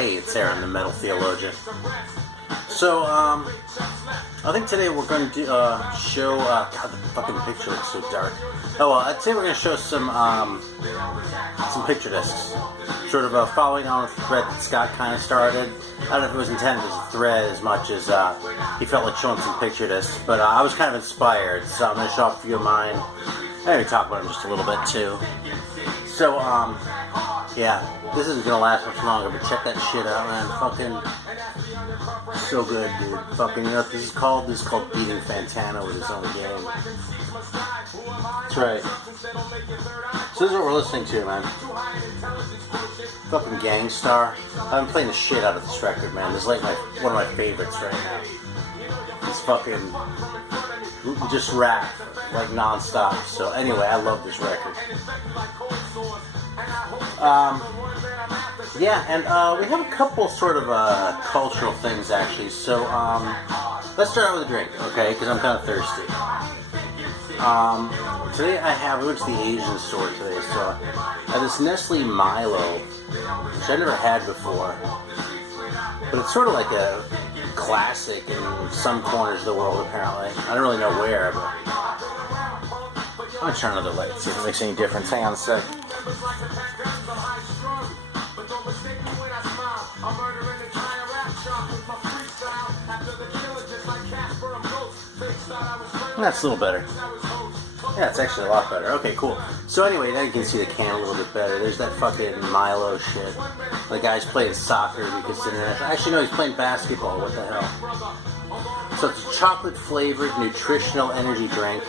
Hey, it's Aaron, the Metal Theologian. So, I think today we're going to show, God, the fucking picture looks so dark. Oh, well, I'd say we're going to show some picture discs. Sort of following on with the thread that Scott kind of started. I don't know if it was intended as a thread as much as he felt like showing some picture discs, but I was kind of inspired, so I'm going to show off a few of mine. I'm going to talk about them just a little bit, too. So, yeah, this isn't going to last much longer, but check that shit out, man. Fucking so good, dude. Fucking, you know what this is called? This is called beating Fantano with his own game. That's right. So this is what we're listening to, man. Fucking Gangstar. I've been playing the shit out of this record, man. This is like one of my favorites right now. It's fucking just rap, like non-stop. So anyway, I love this record. Yeah, and we have a couple sort of cultural things actually. So let's start out with a drink, okay? Because I'm kind of thirsty. Today we went to the Asian store today, so I have this Nestle Milo, which I never had before. But it's sort of like a classic in some corners of the world, apparently. I don't really know where, but I'm gonna turn on the light, see if it makes any difference. Hang on a sec. That's a little better. Yeah, it's actually a lot better. Okay, cool. So anyway, now you can see the can a little bit better. There's that fucking Milo shit. The guy's playing soccer because it's international. Actually, no, he's playing basketball. What the hell? So it's a chocolate-flavored nutritional energy drink.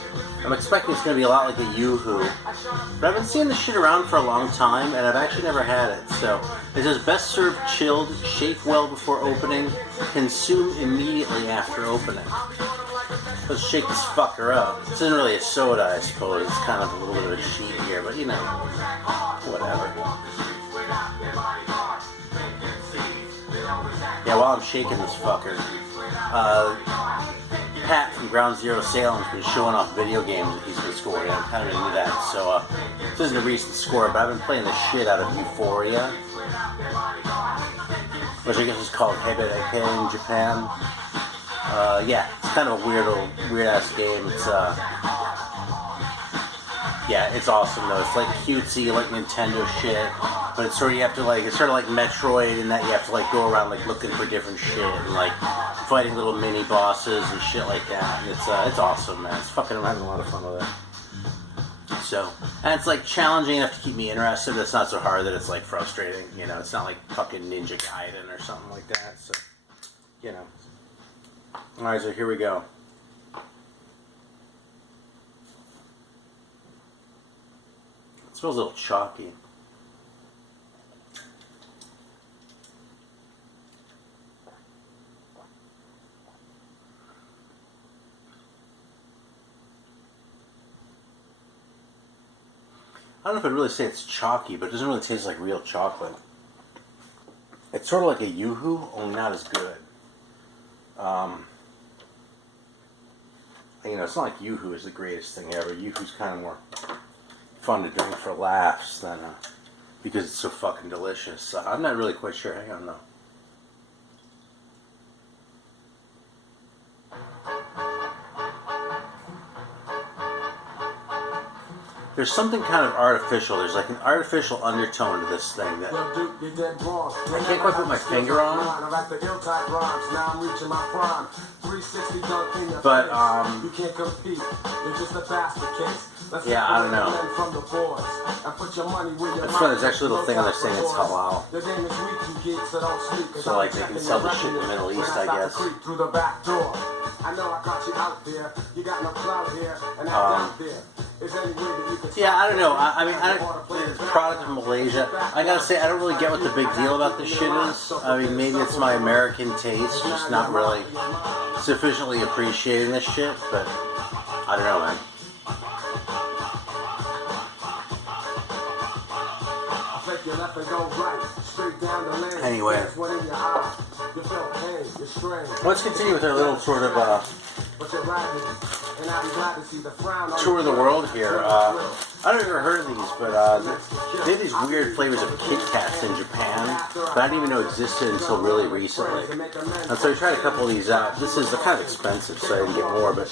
I'm expecting it's going to be a lot like a Yoo-Hoo. But I've been seeing this shit around for a long time, and I've actually never had it. So it says best served chilled, shake well before opening, consume immediately after opening. Let's shake this fucker up. This isn't really a soda, I suppose. It's kind of a little bit of a cheat here, but you know, whatever. Yeah, while I'm shaking this fucker, Pat from Ground Zero Salem's been showing off video games that he's been scoring. I'm kind of into that, so this isn't a recent score, but I've been playing the shit out of Euphoria, which I guess is called Hebereke in Japan. Yeah, it's kind of a weird-ass game. It's, yeah, it's awesome, though. It's, like, cutesy, like Nintendo shit, but it's sort of, it's sort of like Metroid in that you have to, like, go around, like, looking for different shit and, like, fighting little mini-bosses and shit like that, and it's awesome, man. I'm having a lot of fun with it. So, and it's, like, challenging enough to keep me interested. It's not so hard that it's, like, frustrating, you know. It's not like fucking Ninja Gaiden or something like that, so, you know. Alright, so here we go. It smells a little chalky. I don't know if I'd really say it's chalky, but it doesn't really taste like real chocolate. It's sort of like a Yoo-Hoo, only not as good. You know, it's not like Yoo-Hoo is the greatest thing ever. Yoo-Hoo's kind of more fun to drink for laughs than because it's so fucking delicious. I'm not really quite sure. Hang on, though. There's something kind of artificial. There's like an artificial undertone to this thing that I can't quite put my finger on. But yeah, I don't know. That's fun. There's actually a little thing on there saying it's halal. So like they can sell this shit in the Middle East, I guess. Yeah, I don't know. I mean, it's a product of Malaysia. I gotta say, I don't really get what the big deal about this shit is. I mean, maybe it's my American taste, just not really sufficiently appreciating this shit, but I don't know, man. Anyway, let's continue with our little sort of tour the world here. I don't ever heard of these, but they have these weird flavors of Kit Kats in Japan that I didn't even know existed until really recently. And so I tried a couple of these out. This is kind of expensive, so I didn't get more, but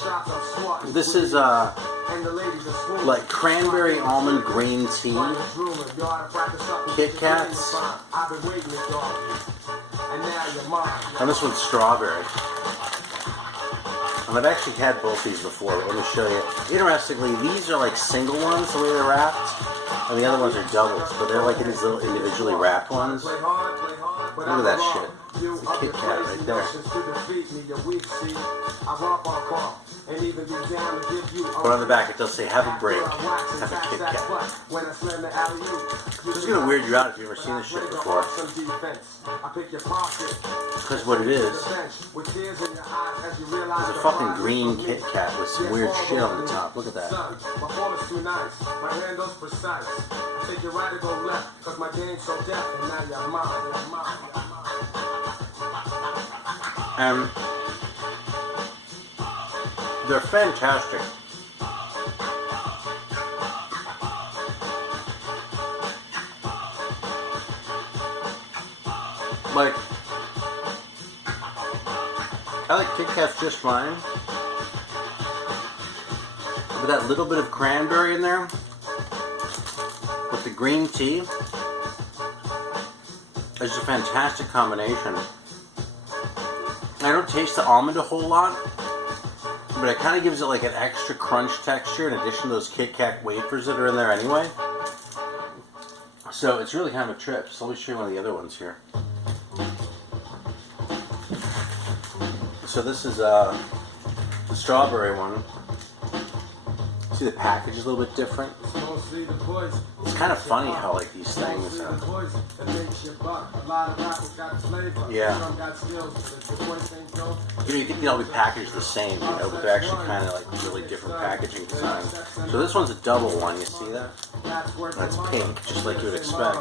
this is like cranberry almond green tea Kit Kats. And this one's strawberry. And I've actually had both these before, but let me show you. Interestingly, these are like single ones, the way they're wrapped, and the other ones are doubles, but they're like in these little individually wrapped ones. Look at that shit. It's a Kit Kat right there. But on the back it does say, have a break, have a Kit Kat. This is going to weird you out if you've never seen this shit before. Because what it is a fucking green Kit Kat with some weird shit on the top. Look at that. And they're fantastic. Like, I like Kit Kats just fine, but that little bit of cranberry in there with the green tea is a fantastic combination. I don't taste the almond a whole lot, but it kind of gives it like an extra crunch texture in addition to those Kit Kat wafers that are in there anyway. So it's really kind of a trip. So let me show you one of the other ones here. So this is the strawberry one. See, the package is a little bit different. It's kind of funny how like these things. Yeah. You know, you think they'd all be packaged the same, you know, but they're actually kind of like really different packaging designs. So this one's a double one. You see that? That's pink, just like you would expect.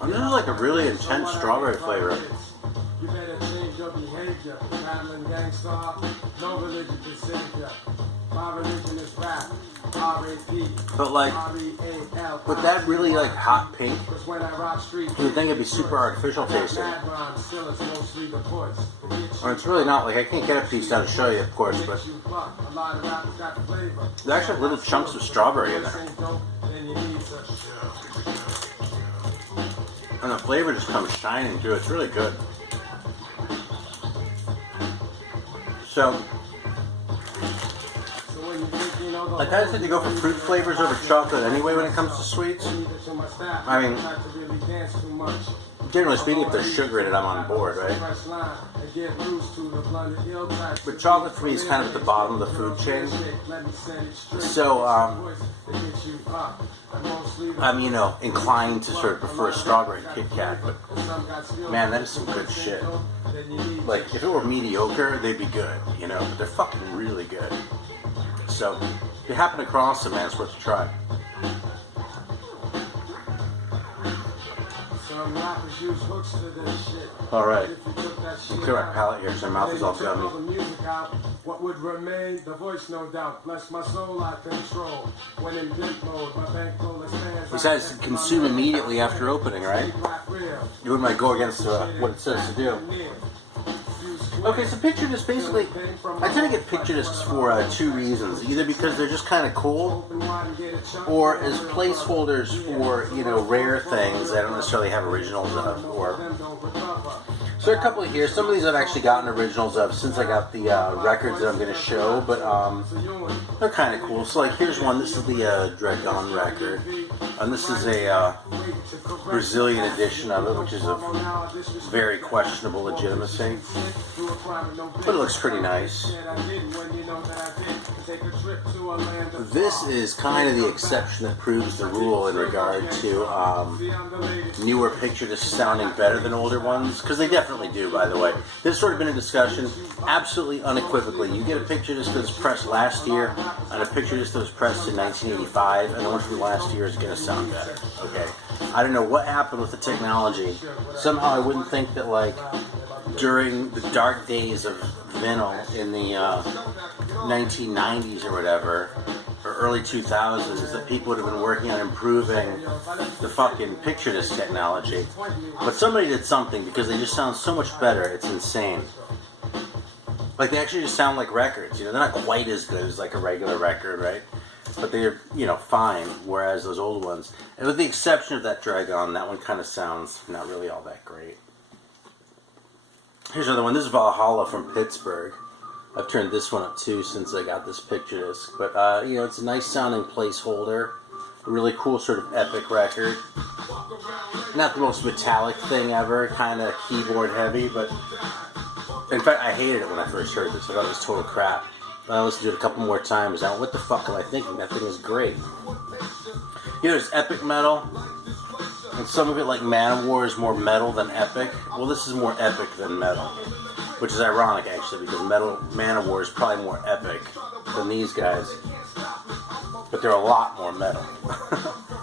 And this is like a really intense strawberry flavor. You better change your behavior. Battling gangsta, no religion can save ya. My religion is rap. R.A.P. But like, with that really like hot pink, you would think it'd be super artificial tasting. Or it's really not. Like, I can't get a piece down to show you, of course, but there's actually little chunks of strawberry in there. And the flavor just comes shining through. It's really good. So, I kind of tend to go for fruit flavors over chocolate anyway when it comes to sweets. I mean, generally speaking, if there's sugar in it, I'm on board, right? But chocolate for me is kind of at the bottom of the food chain. So, I'm, you know, inclined to sort of prefer a strawberry Kit Kat, but man, that is some good shit. Like, if it were mediocre, they'd be good, you know, but they're fucking really good. So, if you happen across them, man, it's worth a try. Alright. Clear my palate here, so my mouth is all gummy. What would remain? The voice, no doubt. Bless my soul, I control. When in dip mode, my bankroll expands. Besides, consume immediately after opening, right? You wouldn't might go against what it says to do. Okay, so picture discs, basically, I tend to get picture discs for two reasons. Either because they're just kind of cool, or as placeholders for, you know, rare things I don't necessarily have originals of, or... So there are a couple of here. Some of these I've actually gotten originals of since I got the records that I'm going to show, but they're kind of cool. So like, here's one. This is the Dragon record, and this is a Brazilian edition of it, which is of very questionable legitimacy, but it looks pretty nice. This is kind of the exception that proves the rule in regard to newer picture discs sounding better than older ones, because they definitely do, by the way. There's sort of been a discussion, absolutely unequivocally. You get a picture disc that was pressed last year and a picture disc that was pressed in 1985, and the one from last year is going to sound better, okay? I don't know what happened with the technology. Somehow I wouldn't think that, like, during the dark days of vinyl in the 1990s or whatever, or early 2000s, that people would have been working on improving the fucking picture disc technology. But somebody did something, because they just sound so much better, it's insane. Like, they actually just sound like records, you know, they're not quite as good as like a regular record, right? But they're, you know, fine, whereas those old ones, and with the exception of that Dragon, that one kind of sounds not really all that great. Here's another one. This is Valhalla from Pittsburgh. I've turned this one up too since I got this picture disc. But, you know, it's a nice sounding placeholder. A really cool sort of epic record. Not the most metallic thing ever, kind of keyboard heavy, but in fact, I hated it when I first heard this. I thought it was total crap. But I listened to it a couple more times. Now, what the fuck am I thinking? That thing is great. You know, there's epic metal. And some of it, like Manowar, is more metal than epic. Well, this is more epic than metal, which is ironic, actually, because Manowar is probably more epic than these guys, but they're a lot more metal.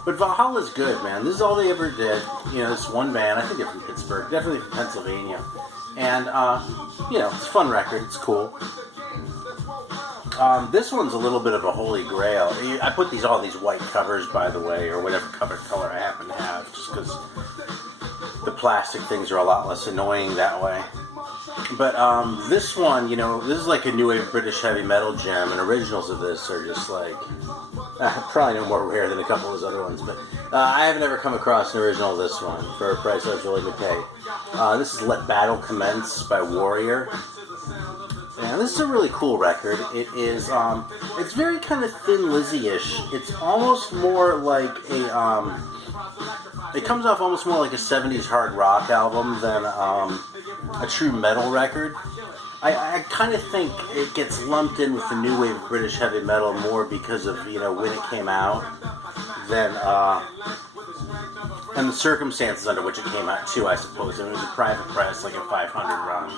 But Valhalla's good, man. This is all they ever did. You know, this one band. I think they're from Pittsburgh, definitely from Pennsylvania, and you know, it's a fun record. It's cool. This one's a little bit of a holy grail. I put all these white covers, by the way, or whatever cover color I happen to have, just because the plastic things are a lot less annoying that way. But this one, you know, this is like a new wave British heavy metal jam, and originals of this are just like, probably no more rare than a couple of those other ones, but I haven't ever come across an original of this one for a price I was willing to pay. This is Let Battle Commence by Warrior. And this is a really cool record. It is, it's very kind of Thin Lizzy-ish. It's almost more like a, it comes off almost more like a 70s hard rock album than a true metal record. I kind of think it gets lumped in with the new wave of British heavy metal more because of, you know, when it came out than, and the circumstances under which it came out too, I suppose. I mean, it was a private press, like a 500 run,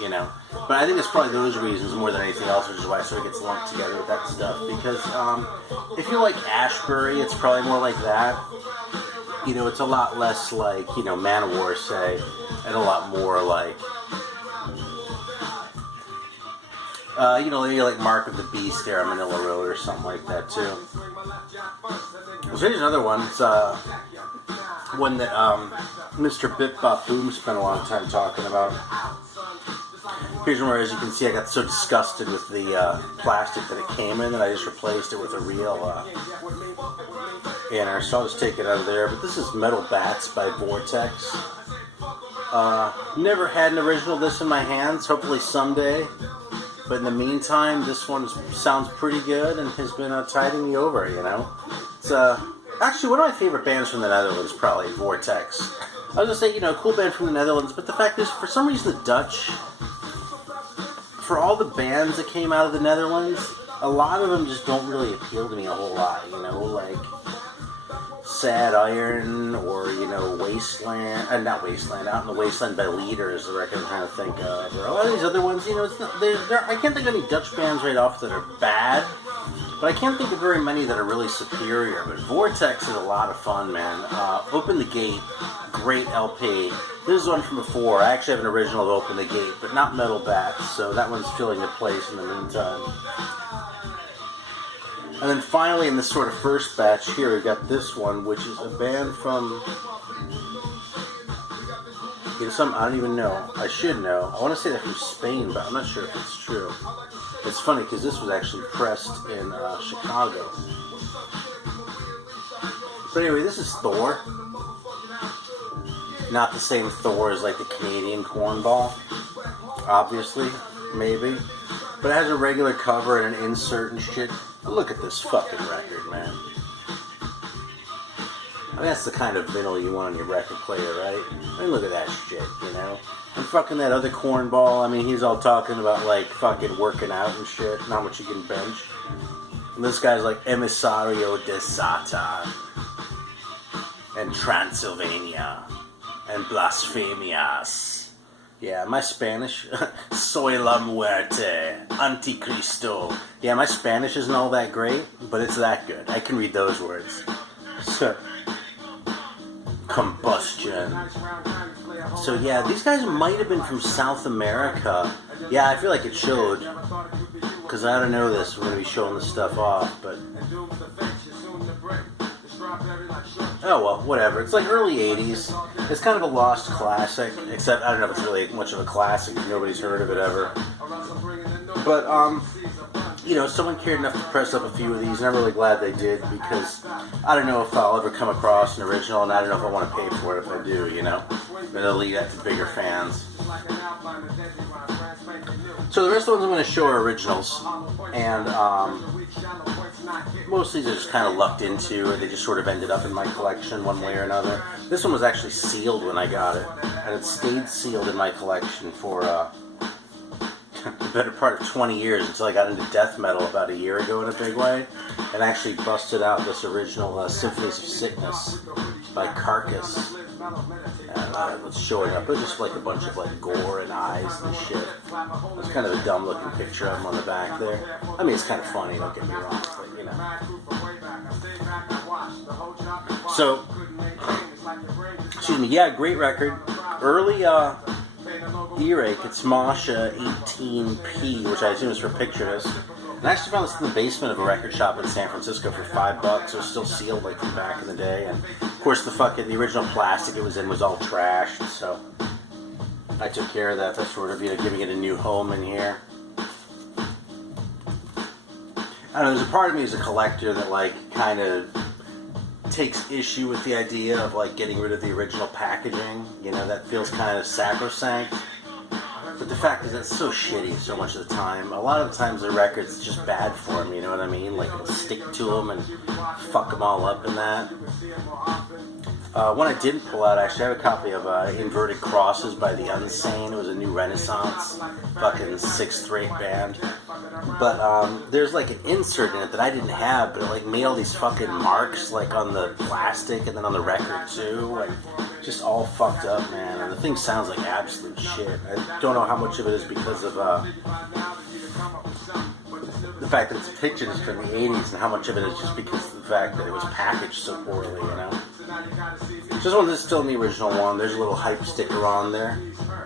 you know. But I think it's probably those reasons more than anything else, which is why it sort of gets lumped together with that stuff. Because if you like Ashbury, it's probably more like that. You know, it's a lot less like, you know, Manowar, say, and a lot more like, you know, maybe like Mark of the Beast era, Manila Road, or something like that, too. So here's another one. It's one that Mr. Bip Bop Boom spent a long time talking about. Here's one where, as you can see, I got so disgusted with the plastic that it came in that I just replaced it with a real inner. So I'll just take it out of there. But this is Metal Bats by Vortex. Never had an original of this in my hands. Hopefully someday. But in the meantime, this one sounds pretty good and has been tiding me over, you know. It's actually one of my favorite bands from the Netherlands, probably Vortex. I was going to say, you know, cool band from the Netherlands, but the fact is, for some reason, the Dutch, for all the bands that came out of the Netherlands, a lot of them just don't really appeal to me a whole lot, you know, like Sad Iron, or, you know, Wasteland, not Wasteland, Out in the Wasteland by Leader is the record I'm trying to think of, or a lot of these other ones, you know, it's not, I can't think of any Dutch bands right off that are bad, but I can't think of very many that are really superior. But Vortex is a lot of fun, man. Open the Gate, great LP. This is one from before. I actually have an original of Open the Gate, but not Metal Bats, so that one's filling the place in the meantime. And then finally, in this sort of first batch here, we got this one, which is a band from, you know, some, I don't even know. I should know. I want to say they're from Spain, but I'm not sure if it's true. It's funny because this was actually pressed in Chicago. But anyway, this is Thor. Not the same Thor as like the Canadian cornball, obviously, maybe. But it has a regular cover and an insert and shit. Look at this fucking record, man. I mean, that's the kind of vinyl you want on your record player, right? I mean, look at that shit, you know? And fucking that other cornball, I mean, he's all talking about, like, fucking working out and shit, and how much you can bench. And this guy's like, Emissario de Sata, and Transylvania, and Blasphemias. Yeah, my Spanish, Soy la muerte, Anticristo. Yeah, my Spanish isn't all that great, but it's that good. I can read those words. So, combustion. So yeah, these guys might have been from South America. Yeah, I feel like it showed, because I don't know this. We're going to be showing this stuff off, but... Oh well, whatever. It's like early 80s. It's kind of a lost classic, except I don't know if it's really much of a classic. Nobody's heard of it ever. But, you know, someone cared enough to press up a few of these, and I'm really glad they did, because I don't know if I'll ever come across an original, and I don't know if I want to pay for it if I do, you know? But it'll lead that to bigger fans. So the rest of the ones I'm going to show are originals, and most of these are just kind of lucked into, or they just sort of ended up in my collection one way or another. This one was actually sealed when I got it, and it stayed sealed in my collection for the better part of 20 years until I got into death metal about a year ago in a big way, and actually busted out this original Symphonies of Sickness by Carcass. And it was showing up. It was just like a bunch of like gore and eyes and shit. It's kind of a dumb looking picture of him on the back there. I mean, it's kind of funny, don't get me wrong, but you know. So, excuse me, yeah, great record. Early E-Rake, it's Masha 18P, which I assume is for Picture Disc. And I actually found this in the basement of a record shop in San Francisco for $5. It was still sealed like from back in the day. And of course the original plastic it was in was all trashed, so I took care of that. That's sort of, you know, giving it a new home in here. I don't know, there's a part of me as a collector that like kind of takes issue with the idea of like getting rid of the original packaging. You know, that feels kind of sacrosanct. But the fact is that's so shitty so much of the time. A lot of the times the record's just bad for them, you know what I mean? Like it'll stick to them and fuck them all up in that. One I didn't pull out, actually, I have a copy of Inverted Crosses by The Unsane. It was a new Renaissance fucking 6th rate band. But there's like an insert in it that I didn't have, but it like made all these fucking marks like on the plastic and then on the record too. Like just all fucked up, man. And the thing sounds like absolute shit. I don't know how much of it is because of the fact that it's pictures from the 80s and how much of it is just because of the fact that it was packaged so poorly, you know. This one is still in the original one. There's a little hype sticker on there.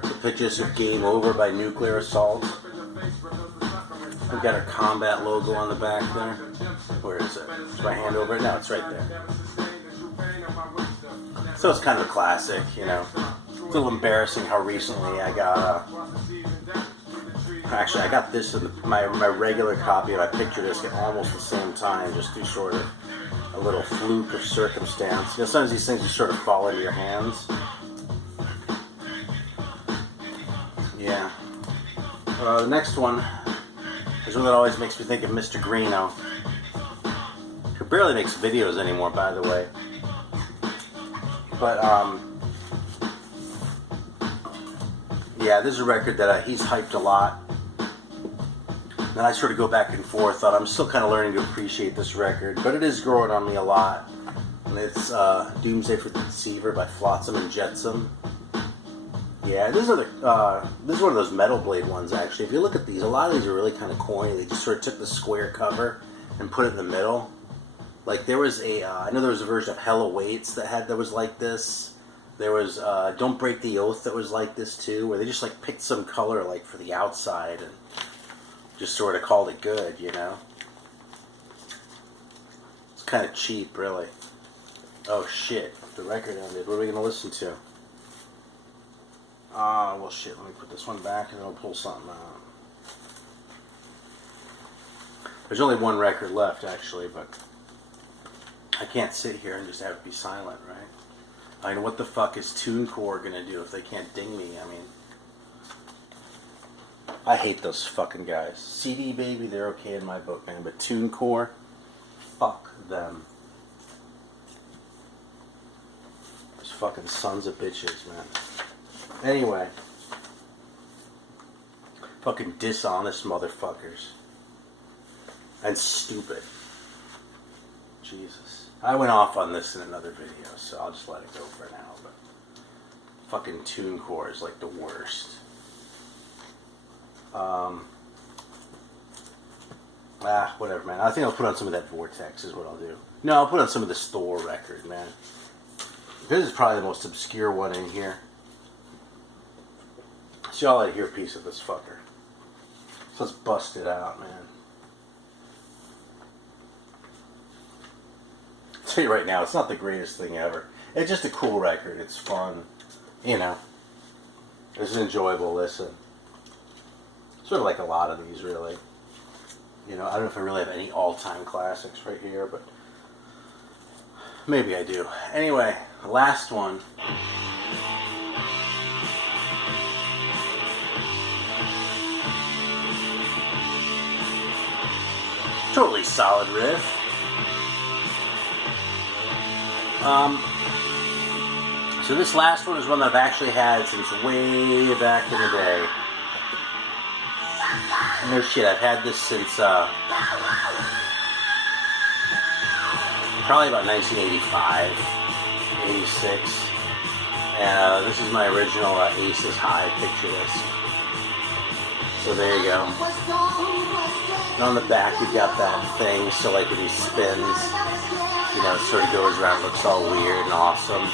It's a picture of Game Over by Nuclear Assault. We've got our combat logo on the back there. Where is it? Is my hand over it? No, it's right there. So it's kind of a classic, you know. It's a little embarrassing how recently I got actually, I got this in my regular copy of my Picture Disc at almost the same time, just through sort of a little fluke of circumstance. You know, sometimes these things just sort of fall into your hands. Yeah. The next one is one that always makes me think of Mr. Greeno, who barely makes videos anymore, by the way. But, yeah, this is a record that he's hyped a lot. And I sort of go back and forth. Thought I'm still kind of learning to appreciate this record, but it is growing on me a lot. And it's Doomsday for the Deceiver by Flotsam and Jetsam. Yeah, this is one of those Metal Blade ones, actually. If you look at these, a lot of these are really kind of corny. They just sort of took the square cover and put it in the middle. Like there was I know there was a version of Hell Awaits that was like this. There was Don't Break the Oath that was like this too, where they just like picked some color like for the outside and just sort of called it good, you know. It's kind of cheap, really. Oh shit, the record ended. What are we going to listen to? Well shit, let me put this one back and then we'll pull something out. There's only one record left, actually, but I can't sit here and just have it be silent, right? I mean, what the fuck is TuneCore going to do if they can't ding me? I mean, I hate those fucking guys. CD Baby, they're okay in my book, man, but TuneCore, fuck them. Those fucking sons of bitches, man. Anyway, Fucking dishonest motherfuckers. And stupid. Jesus. I went off on this in another video, so I'll just let it go for now. But fucking TuneCore is like the worst. Whatever, man. I think I'll put on some of that Vortex is what I'll do. No, I'll put on some of this Thor record, man. This is probably the most obscure one in here. See, I'll let you hear a piece of this fucker. So let's bust it out, man. I'll tell you right now, it's not the greatest thing ever. It's just a cool record. It's fun. You know. It's an enjoyable listen. Sort of like a lot of these, really. You know, I don't know if I really have any all-time classics right here, but maybe I do. Anyway, the last one. Totally solid riff. So this last one is one that I've actually had since way back in the day. No shit, I've had this since probably about 1985, 86. And this is my original Aces High picture disc. So there you go. And on the back you've got that thing, so like when he spins, you know, it sort of goes around, looks all weird and awesome.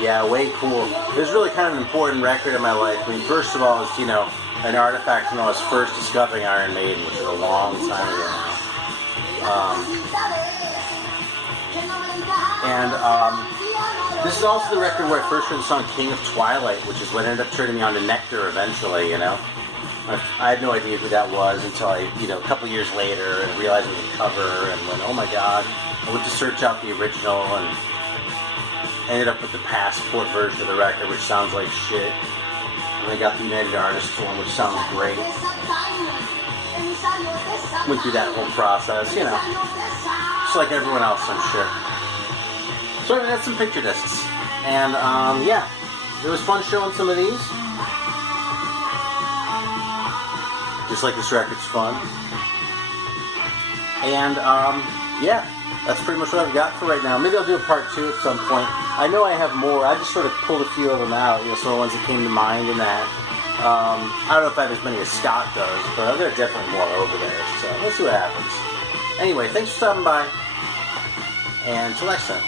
Yeah, way cool. It was really kind of an important record in my life. I mean, first of all, it's, you know, an artifact when I was first discovering Iron Maiden, which was a long time ago now. This is also the record where I first heard the song King of Twilight, which is what ended up turning me on to Nectar eventually, you know. I had no idea who that was until I, you know, a couple years later and realized it was a cover and went, oh my god. I went to search out the original and ended up with the Passport version of the record, which sounds like shit. And I got the United Artists one, which sounds great. Went through that whole process, you know. Just like everyone else, I'm sure. So I had some picture discs. And, yeah. It was fun showing some of these. Just like this record's fun. And, yeah. That's pretty much what I've got for right now. Maybe I'll do a part 2 at some point. I know I have more. I just sort of pulled a few of them out. You know, some of the ones that came to mind in that. I don't know if I have as many as Scott does, but there are definitely more over there. So let's see what happens. Anyway, thanks for stopping by. And until next time.